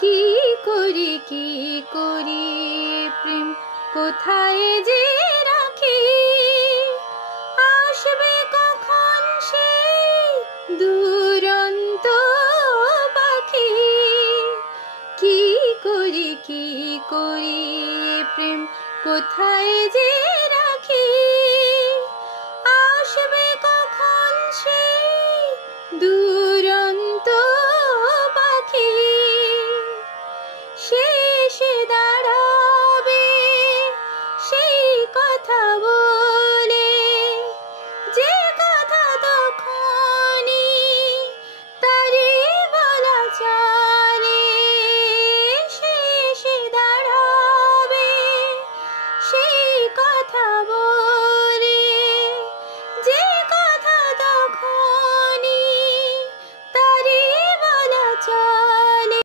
কি করি প্রেম কোথায় যে রাখি, আসবে কখন সেই দুরন্ত পাখি। কি করি প্রেম কোথায় যে